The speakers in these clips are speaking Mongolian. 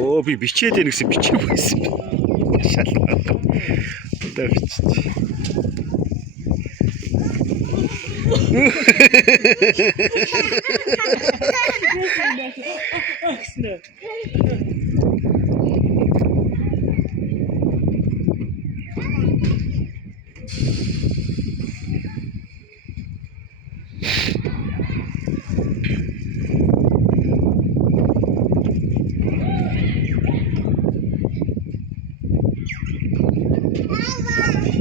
Оо би бичээд байна гэсэн бичээгүй байсан. Шалгаа. Одоо бичиж.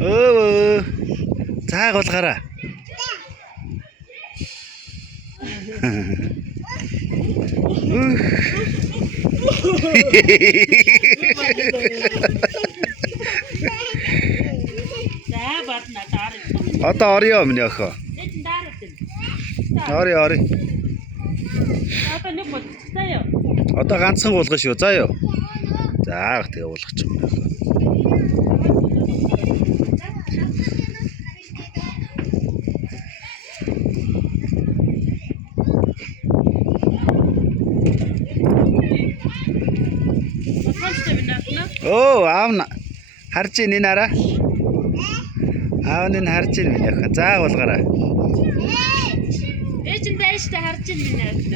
Оо цааг болгоорой. Одоо орё миний охин. Орё. Одоо нэг бол заяа. Одоо ганцхан гуулгах шүү. За ёо. За тэгээ уулгачих юм байна. Оо аавна харж ийн нараа. Аав нь харж ийн миний охин. За уулгаарай. Ээж нь байштай харж ийн миний охин.